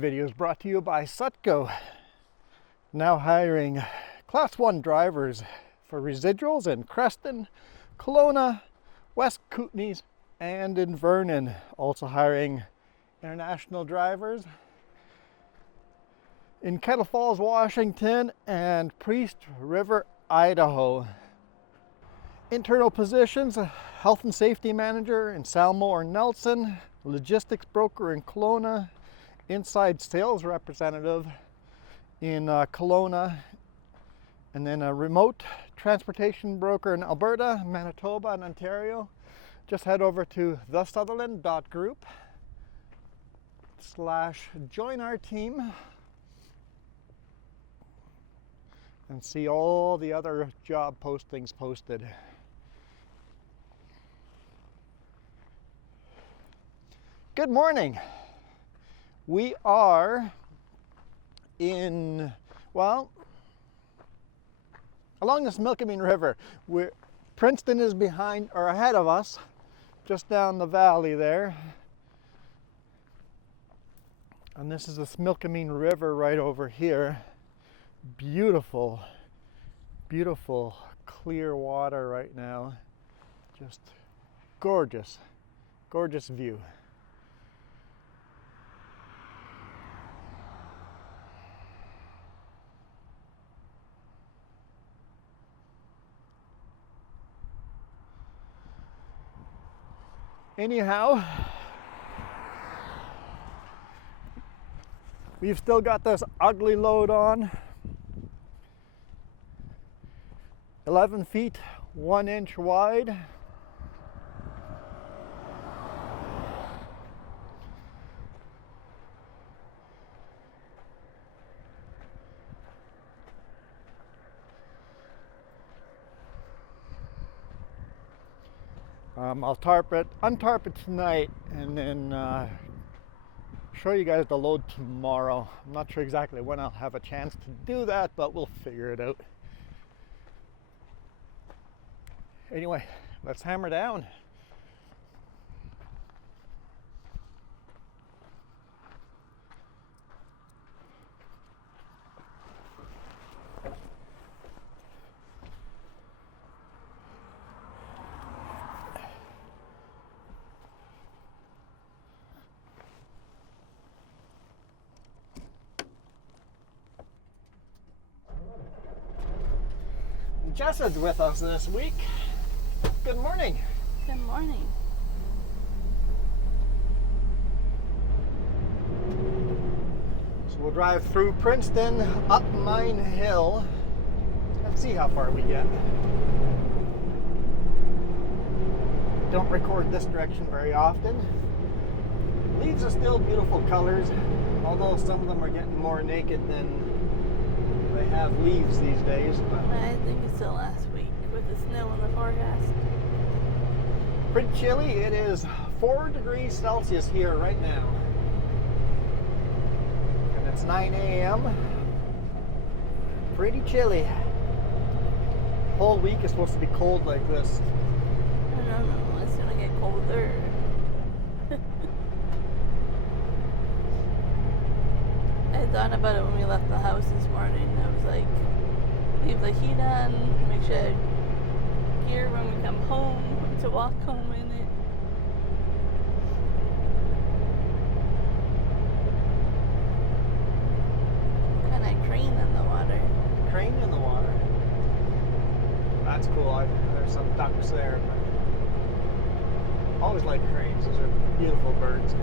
video is brought to you by Sutco. Now hiring Class 1 drivers for residuals in Creston, Kelowna, West Kootenays, and in Vernon. Also hiring international drivers in Kettle Falls, Washington, and Priest River, Idaho. Internal positions: health and safety manager in Salmo or Nelson, logistics broker in Kelowna, inside sales representative in Kelowna, and then a remote transportation broker in Alberta, Manitoba, and Ontario. Just head over to thesutherland.group/join our team and see all the other job postings posted. Good morning. We are in, well, along this Milkameen River. Princeton is behind or ahead of us, just down the valley there. And this is this Milkameen River right over here. Beautiful, beautiful clear water right now. Just gorgeous, gorgeous view. Anyhow, we've still got this ugly load on. 11 feet, 1 inch wide. I'll untarp it tonight, and then show you guys the load tomorrow. I'm not sure exactly when I'll have a chance to do that, but we'll figure it out. Anyway, let's hammer down. Jessa's with us this week. Good morning. Good morning. So we'll drive through Princeton, up Mine Hill, and see how far we get. Don't record this direction very often. Leaves are still beautiful colors, although some of them are getting more naked than they have leaves these days. But I think it's still last week with the snow in the forecast. Pretty chilly. It is 4 degrees Celsius here right now. And it's 9 a.m. Pretty chilly. Whole week is supposed to be cold like this. No, it's gonna get colder. I thought about it when we left the house this morning. I was like, leave the heat on, make sure I have gear when we come home, to walk home in it. Kind of crane in the water. Crane in the water. That's cool. There's some ducks there. Always like cranes. Those are beautiful birds.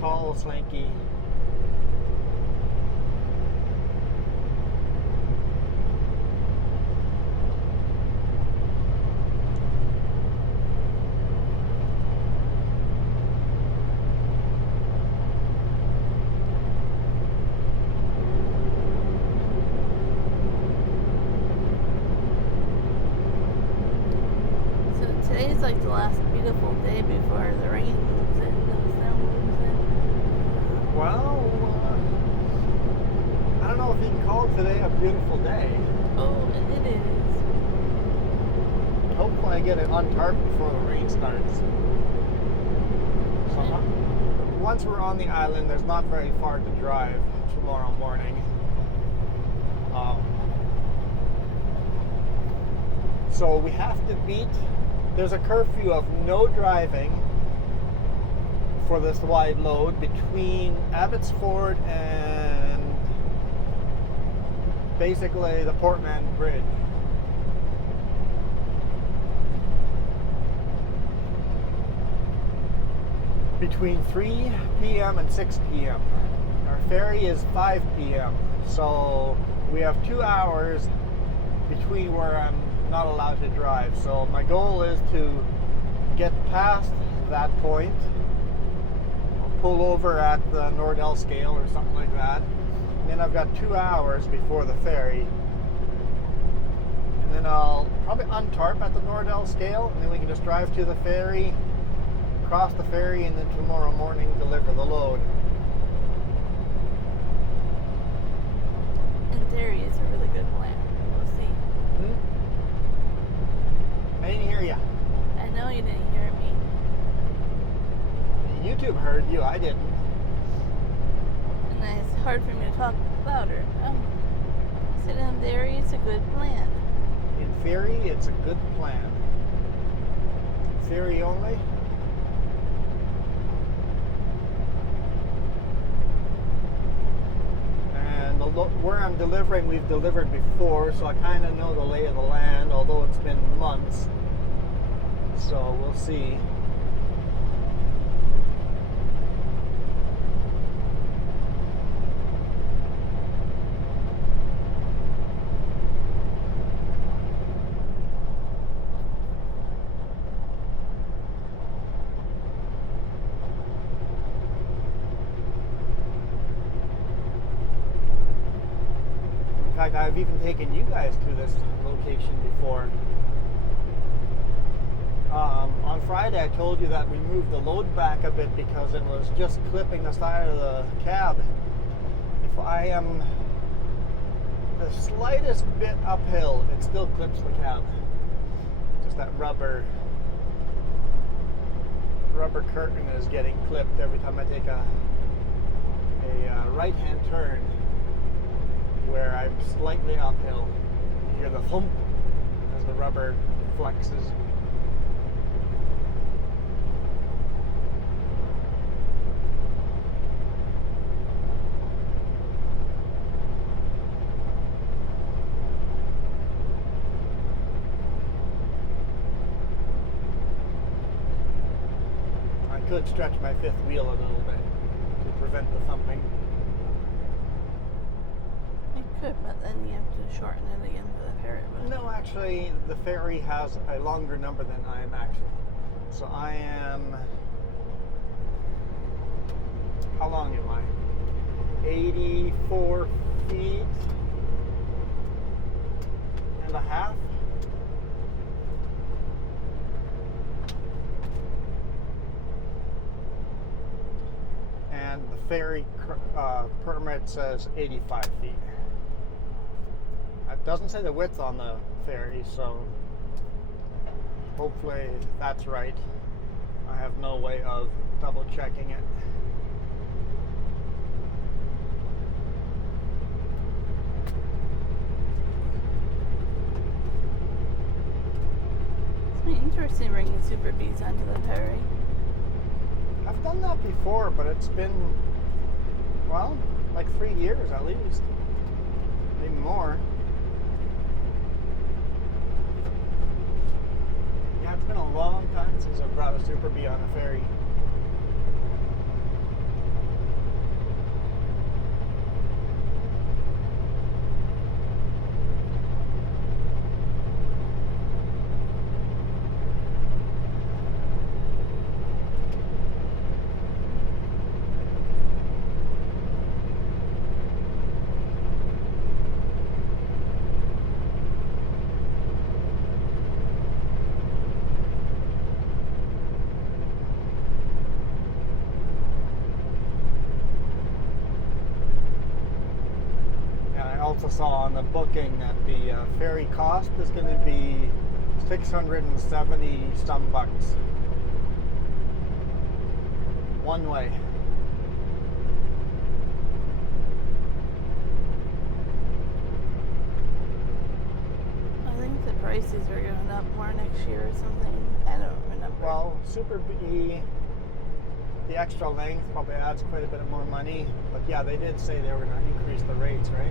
Tall, slanky. Today's like the last beautiful day before the rain moves in and the snow moves in. Well, I don't know if you can call today a beautiful day. Oh, and it is. Hopefully I get it untarped before the rain starts. So once we're on the island, there's not very far to drive tomorrow morning. So we have to beat, there's a curfew of no driving for this wide load between Abbotsford and basically the Portman Bridge. Between 3 p.m. and 6 p.m. Our ferry is 5 p.m. So we have 2 hours between where I'm not allowed to drive. So my goal is to get past that point. I'll pull over at the Nordell scale or something like that. And then I've got 2 hours before the ferry. And then I'll probably untarp at the Nordell scale, and then we can just drive to the ferry, cross the ferry, and then tomorrow morning deliver the load. In theory, it's a really good plan. We'll see. I didn't hear you. I know you didn't hear me. YouTube heard you, I didn't. And it's hard for me to talk louder. I said in theory, it's a good plan. In theory, it's a good plan. Theory only? And where I'm delivering, we've delivered before, so I kind of know the lay of the land, although it's been months. So we'll see. In fact, I've even taken you guys to this location before. On Friday, I told you that we moved the load back a bit because it was just clipping the side of the cab. If I am the slightest bit uphill, it still clips the cab. Just that rubber curtain is getting clipped every time I take a right-hand turn where I'm slightly uphill. You hear the thump as the rubber flexes. I could stretch my fifth wheel a little bit to prevent the thumping. You could, but then you have to shorten it again for the ferry. No, actually, the ferry has a longer number than I am actually. So I am... How long am I? 84 feet and a half. And the ferry permit says 85 feet. It doesn't say the width on the ferry, so hopefully that's right. I have no way of double checking it. It's interesting bringing Super Bees onto the ferry. I've done that before, but it's been, well, like 3 years at least. Maybe more. Yeah, it's been a long time since I've brought a Super Bee on a ferry. I also saw on the booking that the ferry cost is going to be 670 some bucks one way. prices are going up more next year or something. I don't remember. Well, Super B, the extra length probably adds quite a bit of more money. But yeah, they did say they were going to increase the rates, right?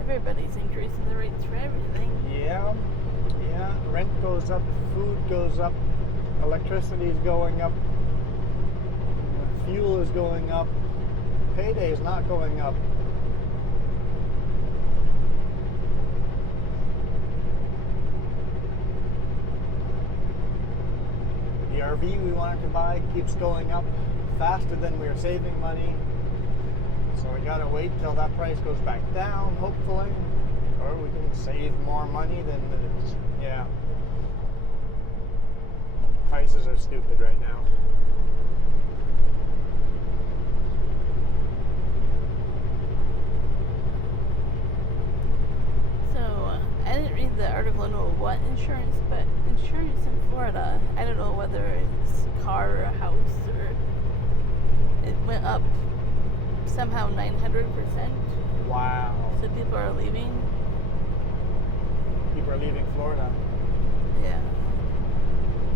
Everybody's increasing the rates for everything. Yeah. Rent goes up, food goes up, electricity is going up, fuel is going up, payday is not going up. The RV we wanted to buy keeps going up faster than we're saving money. So we gotta wait till that price goes back down, hopefully. Or we can save more money than it's, yeah. Prices are stupid right now. So, I didn't read the article to know what insurance, but insurance in Florida, I don't know whether it's a car or a house or it went up somehow 900%. Wow. So people are leaving. People are leaving Florida. Yeah.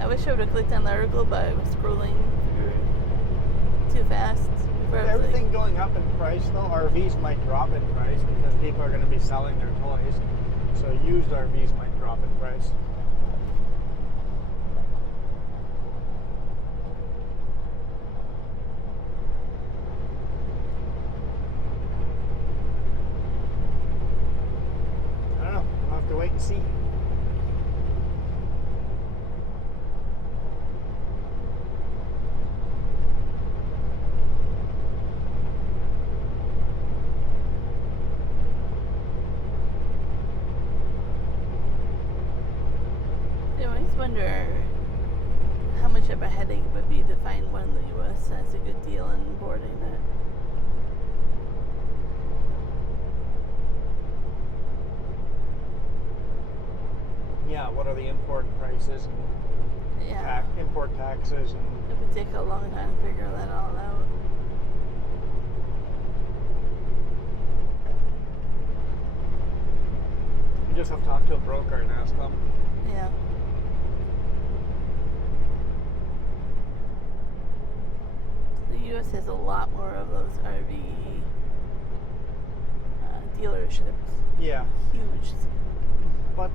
I wish I would have clicked on the article, but I was scrolling through too fast. With everything going up in price, though, RVs might drop in price because people are going to be selling their toys. So used RVs might drop in price. I don't know. We'll have to wait and see. I always wonder how much of a headache it would be to find one in the U.S. has a good deal in boarding it. Yeah, what are the import prices and Yeah. import taxes and It would take a long time to figure that all out. you just have to talk to a broker and ask them. Yeah. The U.S. has a lot more of those RV dealerships. Yeah, Huge. but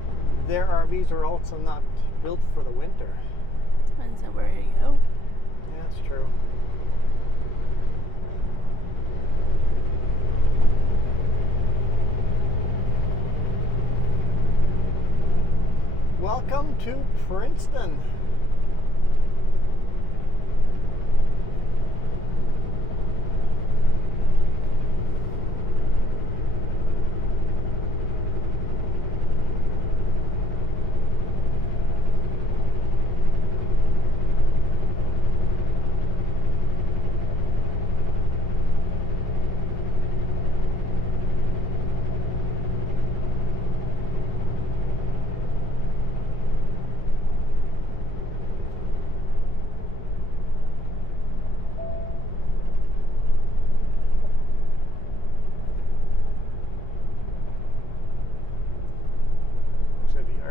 their RVs are also not built for the winter. Depends on where you go. Yeah, that's true. Welcome to Princeton.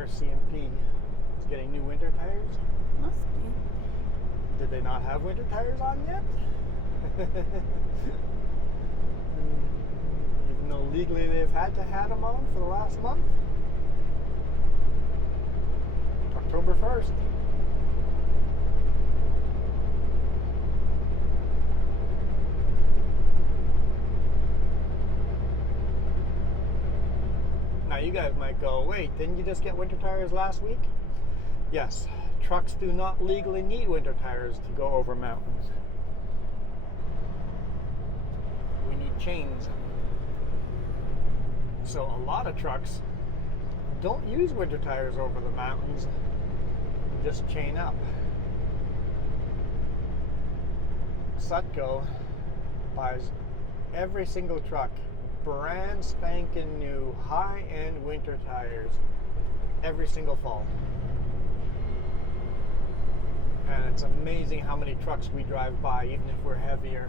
RCMP is getting new winter tires. Must be. Did they not have winter tires on yet? Even though legally they've had to have them on for the last month. October 1st. Now you guys might go, wait, didn't you just get winter tires last week? Yes, trucks do not legally need winter tires to go over mountains. We need chains. So a lot of trucks don't use winter tires over the mountains, just chain up. Sutco buys every single truck brand spanking new high-end winter tires every single fall. And it's amazing how many trucks we drive by, even if we're heavier.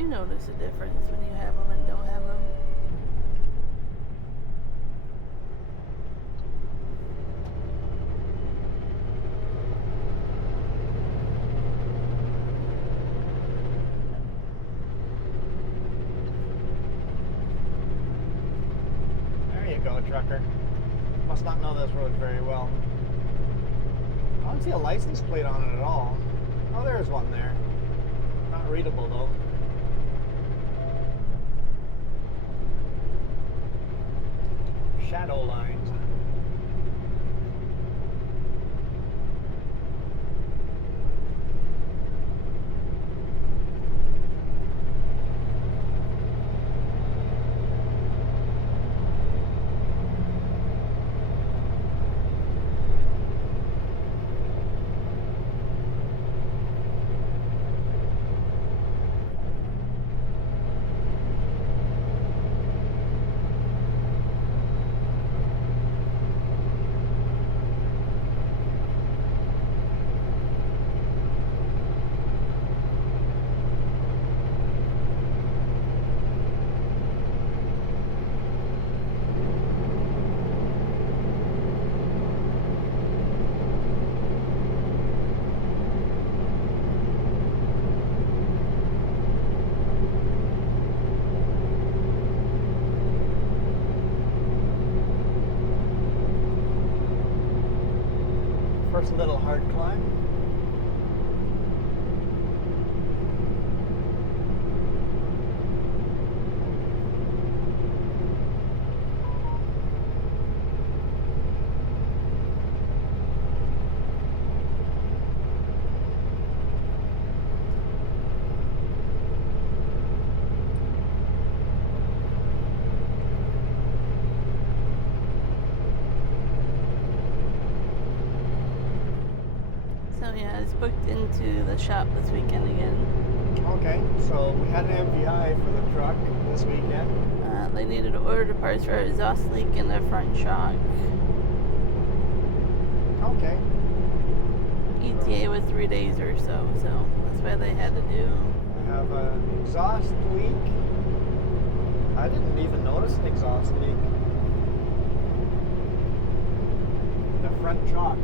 you notice a difference when you have them and don't have them? There you go, trucker. Must not know this road very well. I don't see a license plate on it at all. Oh, there's one there. Not readable though. Shadow lines. First little hard climb. So yeah, it's booked into the shop this weekend again. Okay, so we had an MVI for the truck this weekend. They needed to order parts for an exhaust leak in the front shock. Okay. ETA was 3 days or so that's why they had to do. We have an exhaust leak. I didn't even notice an exhaust leak in the front shock.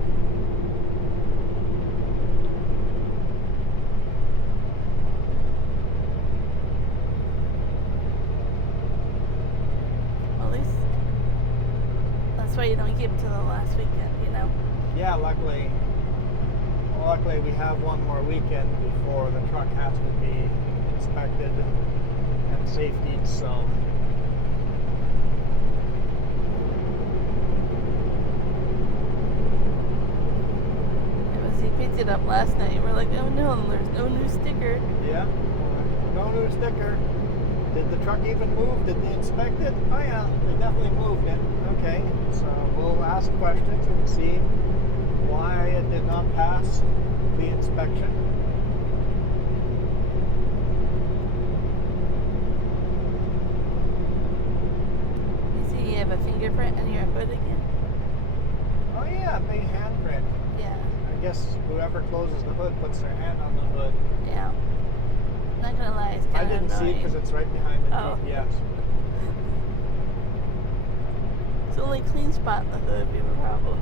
At least that's why you don't keep it to the last weekend, you know. Yeah, luckily we have one more weekend before the truck has to be inspected and safetied, so He picked it up last night. We're like, oh no, there's no new sticker. yeah, no new sticker. Did the truck even move? Did they inspect it? Oh yeah, they definitely moved it. Okay, so we'll ask questions and see why it did not pass the inspection. You see you have a fingerprint on your hood again? Oh yeah, big handprint. Yeah. I guess whoever closes the hood puts their hand on the hood. Yeah. Not gonna lie, it's I kind of didn't see it annoying. because it's right behind the Oh. GPS. It's the only clean spot in the hood we have a problem.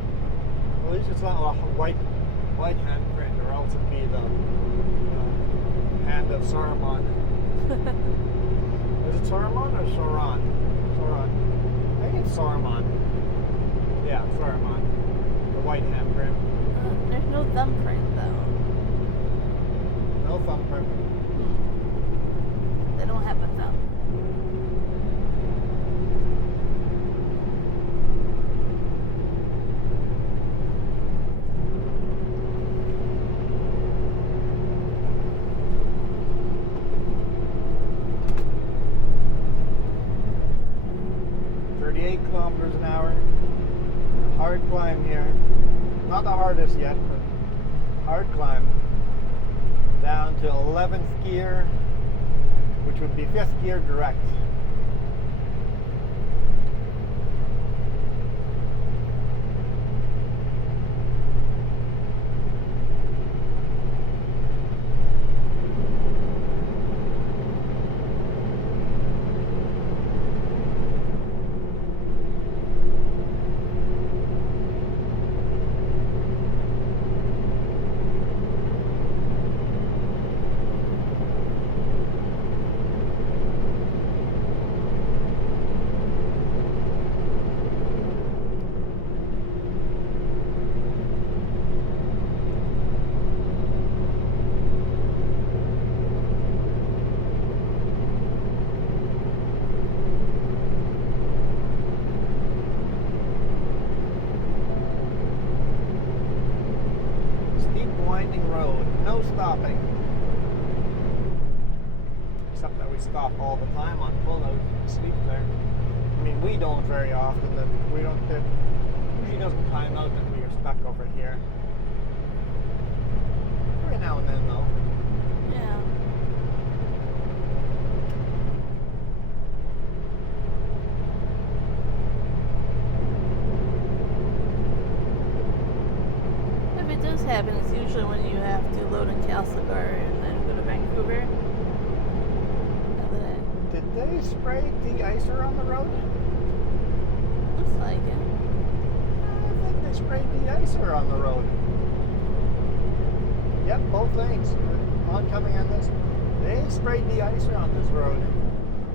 Well, at least it's not a white handprint, or else it'd be the hand of Saruman. Is it Saruman or Sauron? Sauron. I think it's Saruman. Yeah, Saruman. The white handprint. There's no thumbprint though. No thumbprint. They don't have a thumb. Kilometers an hour. Hard climb here. Not the hardest yet, but hard climb. Down to 11th gear, which would be 5th gear direct. stopping. Except that we stop all the time on pullout and sleep there. I mean, we don't very often. That we don't. It usually doesn't time out that we are stuck over here. Every now and then, though. Yeah. If it does happen, it's usually when you have to load in Castlegar and then go to Vancouver. And then Did they spray de-icer on the road? looks like it. I think they sprayed de-icer on the road. Yep, both lanes. Oncoming and this. They sprayed de-icer on this road.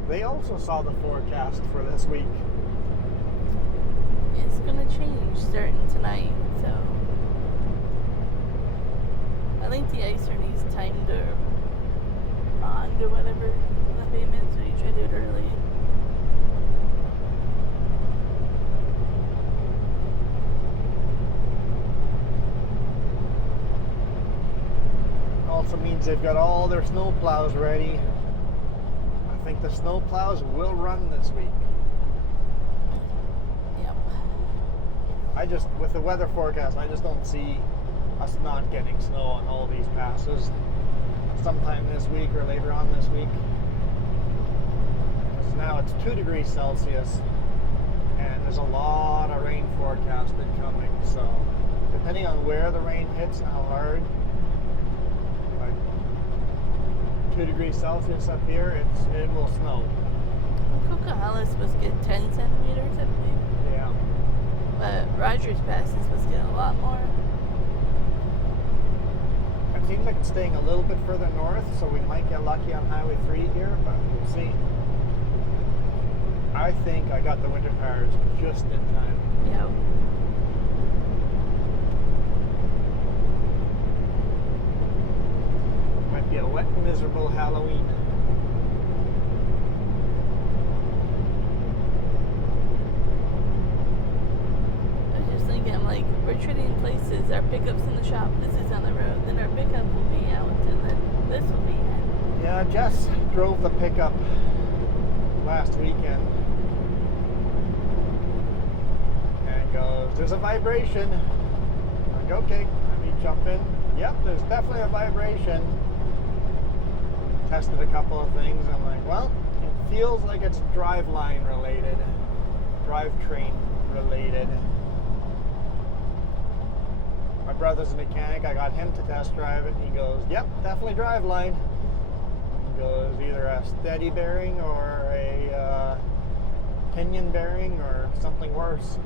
They also saw the forecast for this week. It's gonna change starting tonight, so I think the icer needs time to bond or whatever the payment, so you try to do it early. Also means they've got all their snow plows ready. I think the snow plows will run this week. Yep. With the weather forecast, I just don't see us not getting snow on all these passes sometime this week or later on this week. Because now it's 2 degrees Celsius and there's a lot of rain forecasted coming. So depending on where the rain hits and how hard, like 2 degrees Celsius up here, it will snow. Coquihalla is supposed to get 10 centimeters, I believe. Yeah. But Rogers Pass is supposed to get a lot more. It seems like it's staying a little bit further north, so we might get lucky on Highway 3 here, but we'll see. I think I got the winter tires just in time. Yep. Might be a wet, miserable Halloween. I was just thinking, I'm like, we're trading places. Our pickup's in the shop, this is on the road, then our pickup will be out, and then this will be in. Yeah, Jess drove the pickup last weekend and goes, there's a vibration. I'm like, okay, let me jump in. Yep, there's definitely a vibration. Tested a couple of things. I'm like, well, it feels like it's driveline related, drivetrain related. My brother's a mechanic. I got him to test drive it, and he goes, yep, definitely driveline. He goes, either a steady bearing or a pinion bearing or something worse.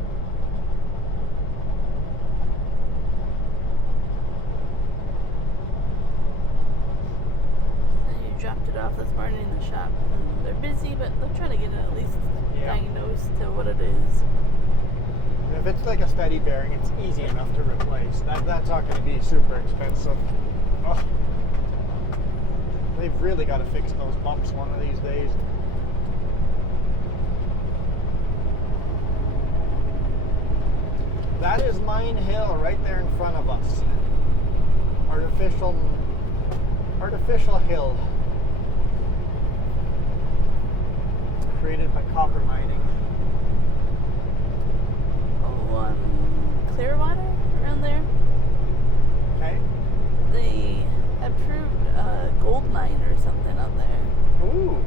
And you dropped it off this morning in the shop, and they're busy, but they'll try to get it at least diagnosed to what it is. If it's like a steady bearing, it's easy enough to replace. That's not going to be super expensive. Oh. They've really got to fix those bumps one of these days. That is Mine Hill right there in front of us. Artificial hill. Created by copper mining. Clearwater around there. Okay. They approved a gold mine or something out there. Ooh.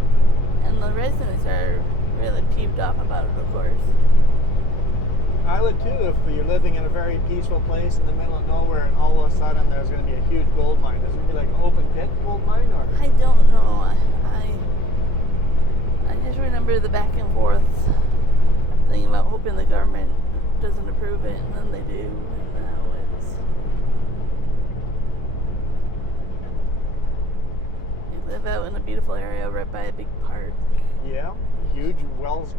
And the residents are really peeved off about it, of course. I would too if you're living in a very peaceful place in the middle of nowhere and all of a sudden there's going to be a huge gold mine. Is it going to be like an open pit gold mine or? I don't know. I just remember the back and forth thing about hoping the government doesn't approve it, and then they do, and now it's... You live out in a beautiful area right by a big park. Yeah, huge Wells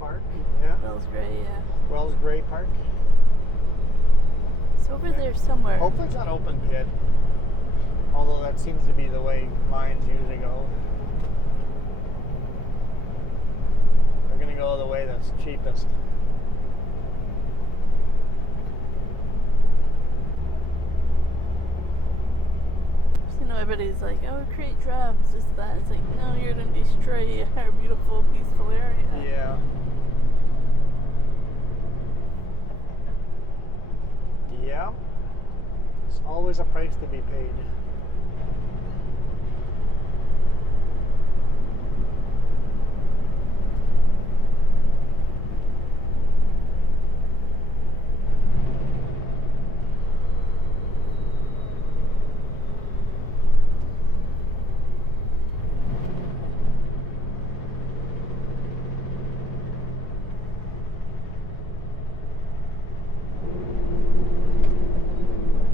Park. Yeah. Wells Gray, yeah. Wells Gray Park. It's over there somewhere. Hopefully it's not open pit. Although that seems to be the way mines usually go. They're going to go the way that's cheapest. everybody's like, oh, create jobs, this, that. It's like, no, you're going to destroy our beautiful, peaceful area. Yeah. Yeah. There's always a price to be paid.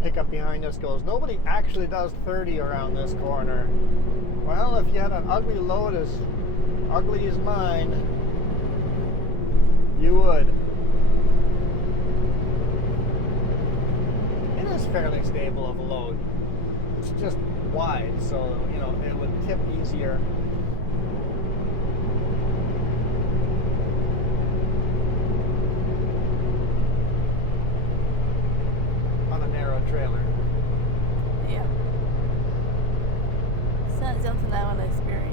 Pickup behind us goes, nobody actually does 30 around this corner. Well, if you had an ugly load as ugly as mine, you would. It is fairly stable of a load. It's just wide, so you know it would tip easier. Trailer. Yeah. It's not something I want to experience.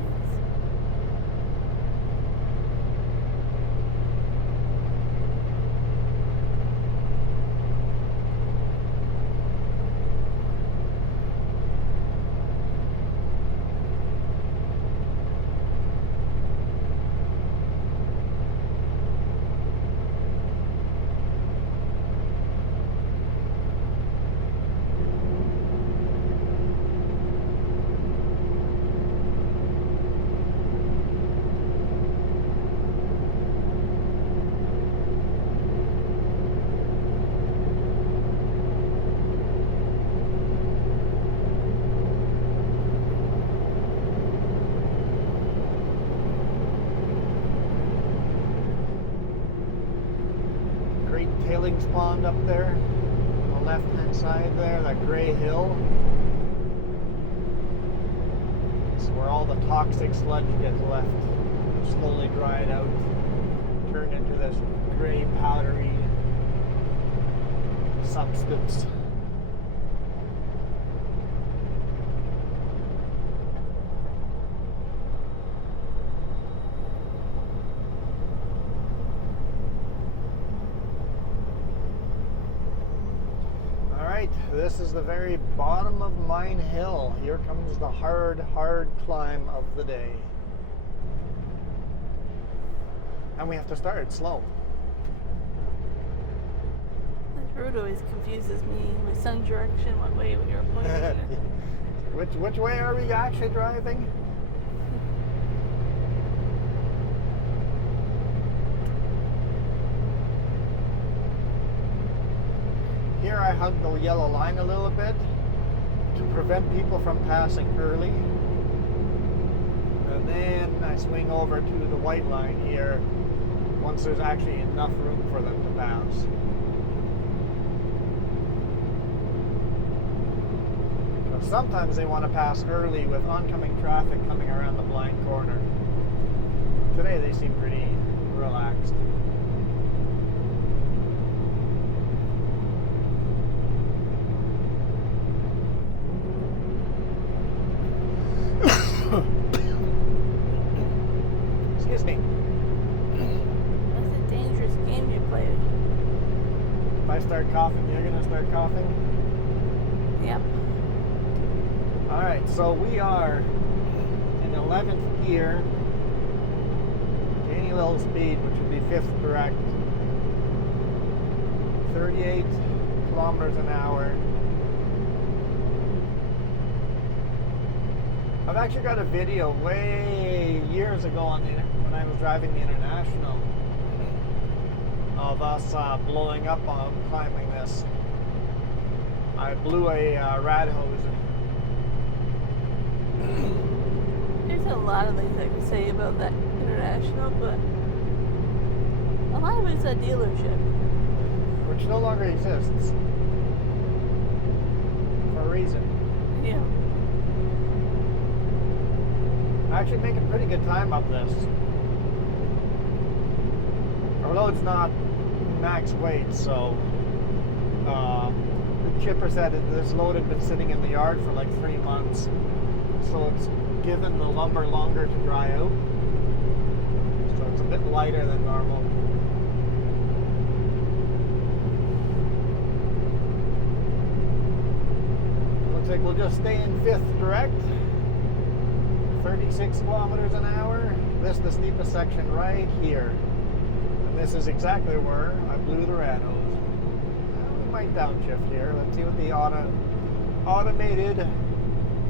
Tailings pond up there on the left hand side there, that gray hill. It's where all the toxic sludge gets left, slowly dried out, turned into this gray powdery substance. This is the very bottom of Mine Hill. Here comes the hard climb of the day. And we have to start slow. This road always confuses me. My sun direction, what way you're pointing. Which way are we actually driving? Here I hug the yellow line a little bit to prevent people from passing early. And then I swing over to the white line here once there's actually enough room for them to pass. But sometimes they want to pass early with oncoming traffic coming around the blind corner. Today they seem pretty relaxed. Excuse me. That's a dangerous game you play. If I start coughing, you're gonna start coughing? Yep. Alright, so we are in 11th gear, any little speed, which would be 5th correct, 38 kilometers an hour. I've actually got a video way years ago when I was driving the International of us blowing up on climbing this. I blew a rad hose. There's a lot of things I could say about that International, but a lot of it's a dealership. Which no longer exists. For a reason. Yeah. I actually make a pretty good time up this. Although it's not max weight, so chipper said this load had been sitting in the yard for like 3 months, so it's given the lumber longer to dry out, so it's a bit lighter than normal. Looks like we'll just stay in 5th direct, 36 kilometers an hour. This is the steepest section right here, and this is exactly where I blew the rat hose. We might downshift here. Let's see what the automated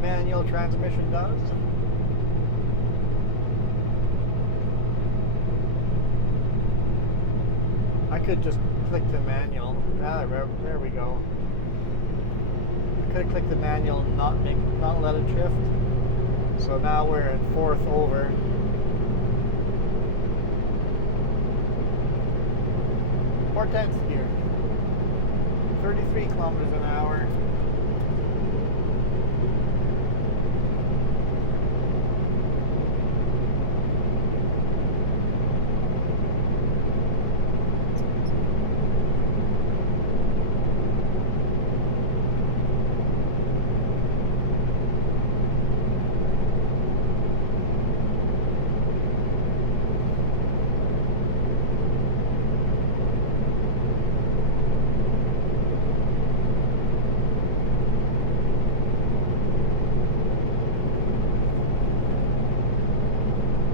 manual transmission does. I could just click the manual. There we go. I could click the manual and not let it shift. So now we're at 4th over. Or 10th gear. 33 kilometers an hour.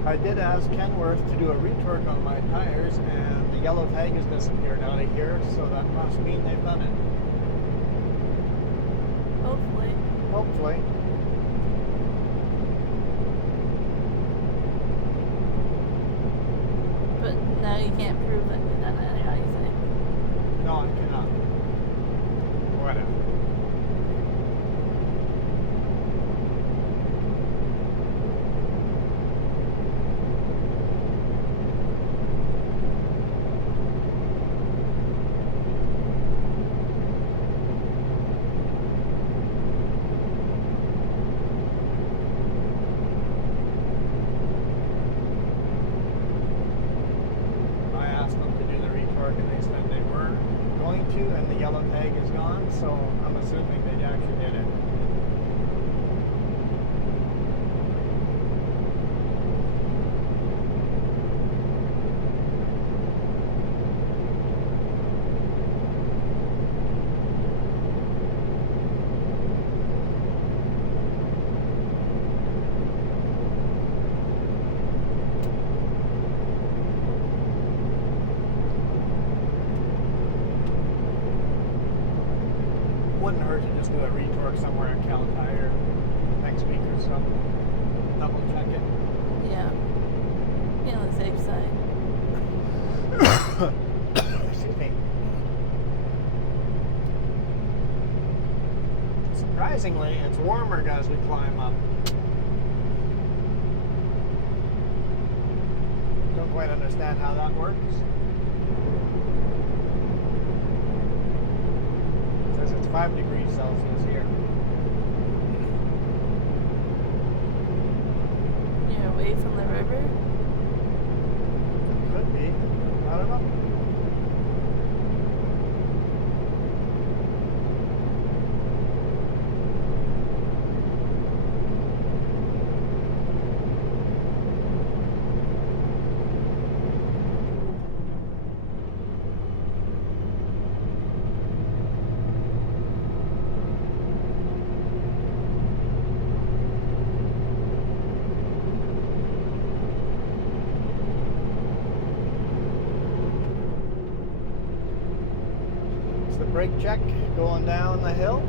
I did ask Kenworth to do a retorque on my tires, and the yellow tag has disappeared out of here, so that must mean they've done it. Hopefully. Hopefully. But now you can't prove that you've done it, how you say? No, I cannot. Whatever. And the yellow tag is gone, so I'm assuming they actually did it. Wouldn't hurt to just do a retorque somewhere at Cal Tire next week or so. Double check it. Yeah. Be on the safe side. Excuse me. Surprisingly, it's warmer as we climb up. Don't quite understand how that works. It's 5 degrees Celsius here. You're away from the river? Could be. I don't know. Brake check going down the hill.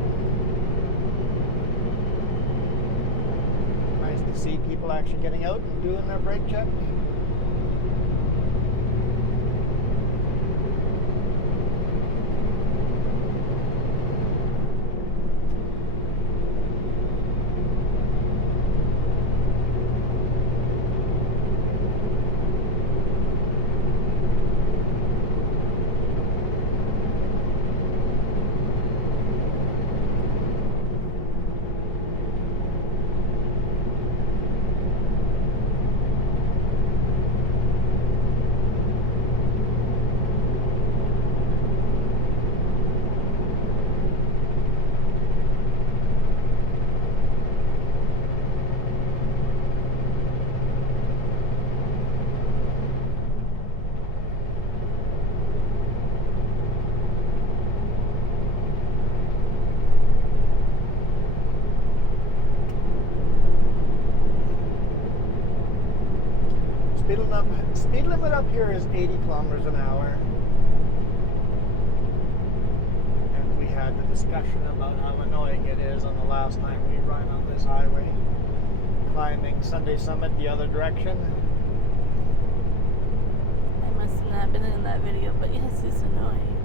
Nice to see people actually getting out and doing their brake check. speed limit up here is 80 kilometers an hour. And we had the discussion about how annoying it is on the last time we run on this highway, climbing Sunday Summit the other direction. I must have not been in that video, but yes, it's annoying.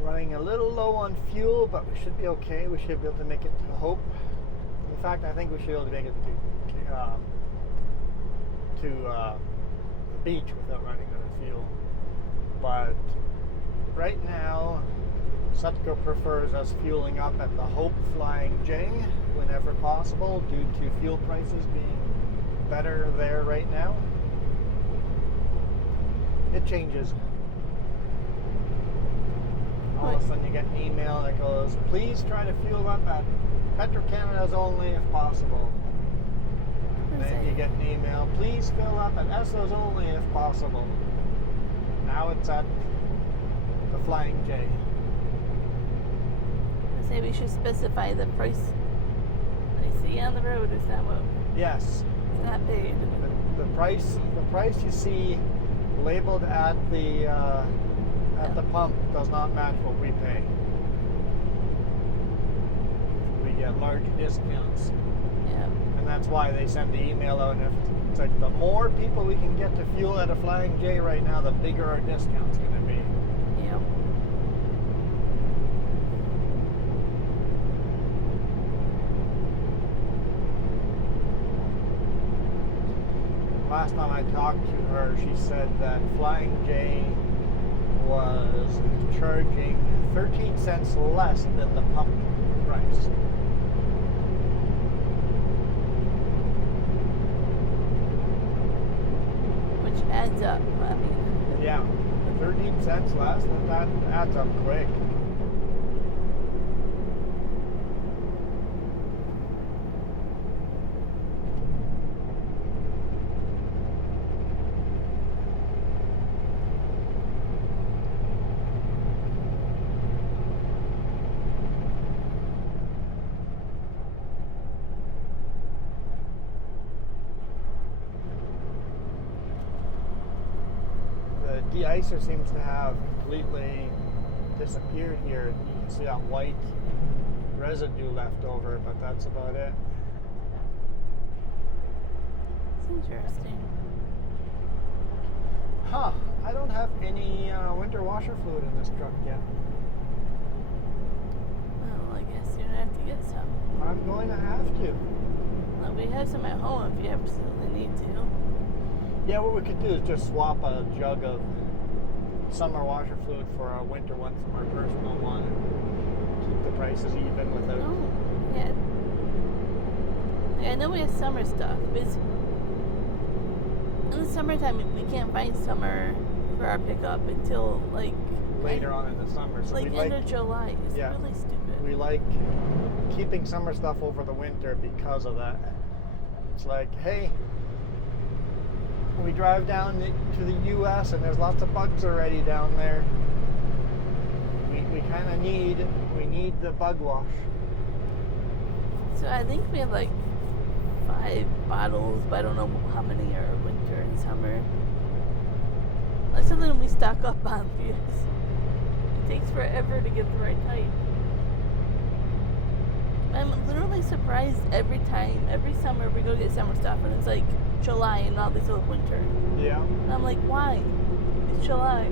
Running a little low on fuel, but we should be okay. We should be able to make it to Hope. In fact, I think we should be able to make it to the beach without running out of fuel. But right now, Sutco prefers us fueling up at the Hope Flying J whenever possible, due to fuel prices being better there right now. It changes. All of a sudden you get an email that goes, please try to fuel up at Petro-Canada's only if possible. And then you get an email, please fill up at Esso's only if possible. Now it's at the Flying J. I say we should specify the price that I see on the road. Is that what? Yes. It's not paid. The price you see labeled at the pump does not match what we pay. We get large discounts. Yeah. And that's why they send the email out. And if it's like the more people we can get to fuel at a Flying J right now, the bigger our discount's going to be. Yeah. Last time I talked to her, she said that Flying J was charging 13 cents less than the pump price. Which adds up. I mean. Yeah, 13 cents less, that adds up quick. De-icer seems to have completely disappeared here. You can see that white residue left over, but that's about it. It's interesting. Huh, I don't have any winter washer fluid in this truck yet. Well, I guess you're gonna have to get some. I'm going to have to. Well, we have some at home if you absolutely need to. Yeah, what we could do is just swap a jug of summer washer fluid for a winter one from our personal one and keep the prices even without. Oh, yeah. Like, I know we have summer stuff, but in the summertime we can't find summer for our pickup until like later on in the summer. So like end of July. It's really stupid. We like keeping summer stuff over the winter because of that. It's like, hey, we drive down to the U.S. and there's lots of bugs already down there. We kind of need the bug wash. So I think we have like 5 bottles, but I don't know how many are winter and summer. That's something we stock up on because it takes forever to get the right type. I'm literally surprised every summer we go get summer stuff and it's like July and all this old winter. Yeah. And I'm like, why? It's July.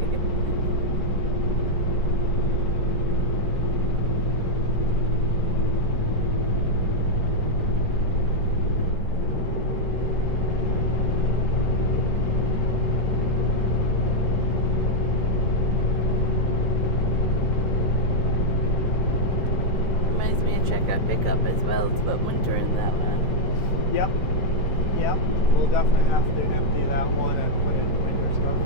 as well. It's about winter in that one. Yep. Yep. We'll definitely have to empty that one and put in winter stuff.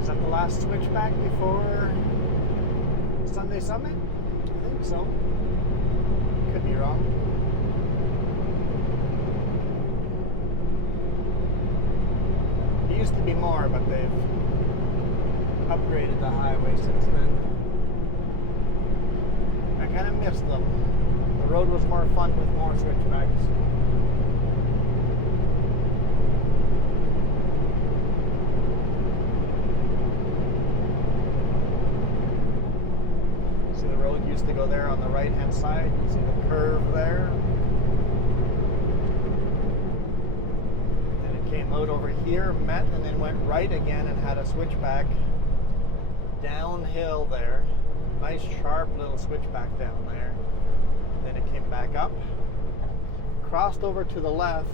Is that the last switchback before Sunday Summit? I think so. Could be wrong. It used to be more, but they've upgraded the highway since then. I kind of missed them. The road was more fun with more switchbacks. See, the road used to go there on the right hand side. You see the curve there. And it came out over here, met, and then went right again and had a switchback downhill there. Nice sharp little switchback down there. Then it came back up, crossed over to the left,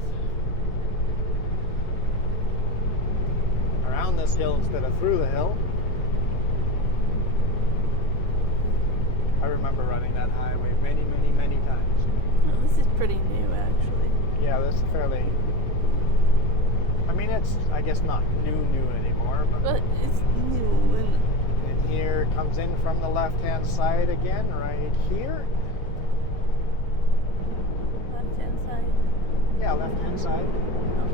around this hill instead of through the hill. I remember running that highway many, many, many times. Well, this is pretty new, actually. Yeah, this is fairly... I mean, it's, I guess, not new anymore, But it's new, and and here comes in from the left-hand side again, right here. left-hand side. Yeah, left-hand side.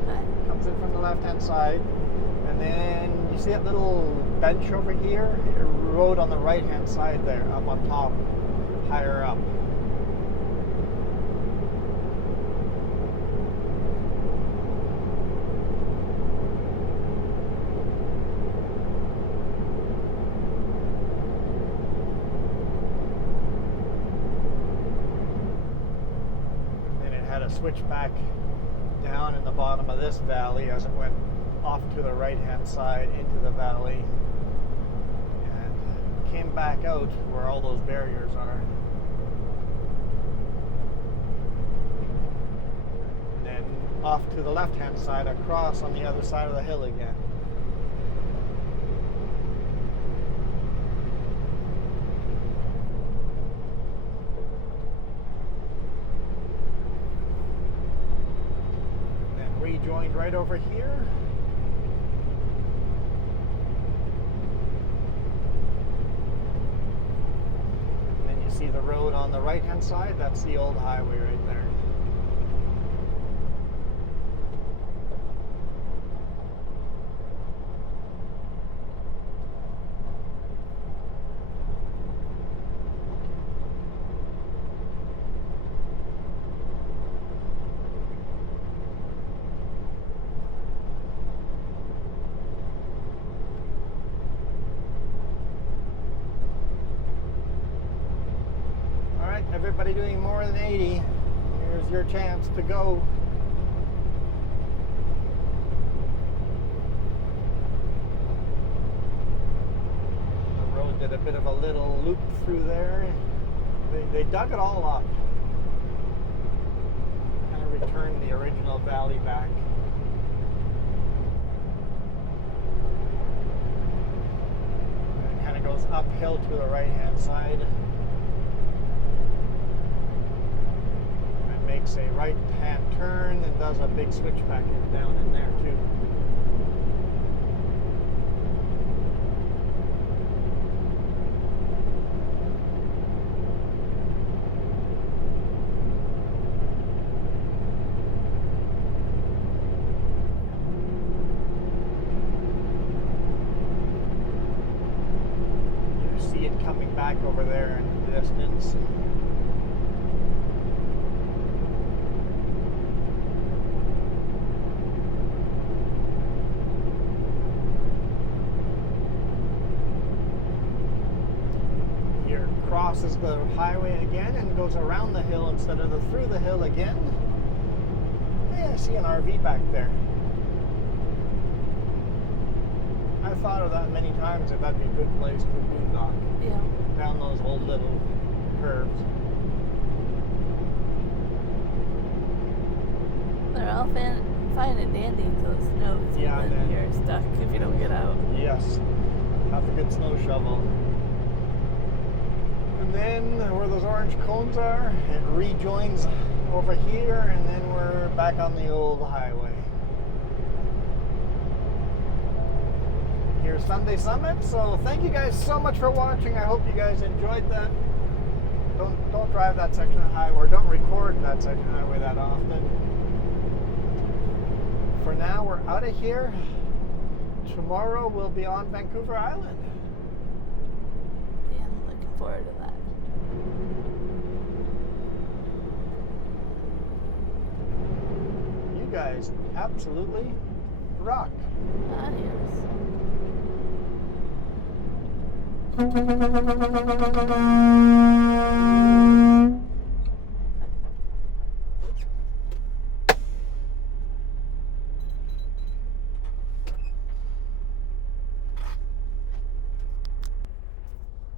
Okay. Comes in from the left-hand side. And then you see that little bench over here? A road on the right-hand side there, up on top, higher up. Switch back down in the bottom of this valley as it went off to the right hand side into the valley and came back out where all those barriers are. And then off to the left hand side across on the other side of the hill again. Rejoined right over here. And then you see the road on the right hand side. That's the old highway right there. Everybody doing more than 80, here's your chance to go. The road did a bit of a little loop through there. They dug it all up. Kind of returned the original valley back. And it kind of goes uphill to the right hand side. Makes a right hand turn and does a big switchback down in there too. back over there in the distance. Here crosses the highway again and goes around the hill instead of through the hill again. Yeah, I see an RV back there. I thought of that many times that that'd be a good place to boondock. Yeah. Down those old little curves. They're all fine and dandy until it snows. Yeah, and then- then you're stuck if you don't get out. Yes. Have a good snow shovel. And then where those orange cones are, it rejoins over here, and then we're back on the old highway. Here's Sunday Summit, so thank you guys so much for watching. I hope you guys enjoyed that. Don't drive that section of highway, or don't record that section of highway that often. For now, we're out of here. Tomorrow we'll be on Vancouver Island. Yeah, I'm looking forward to that. You guys absolutely rock. Adios.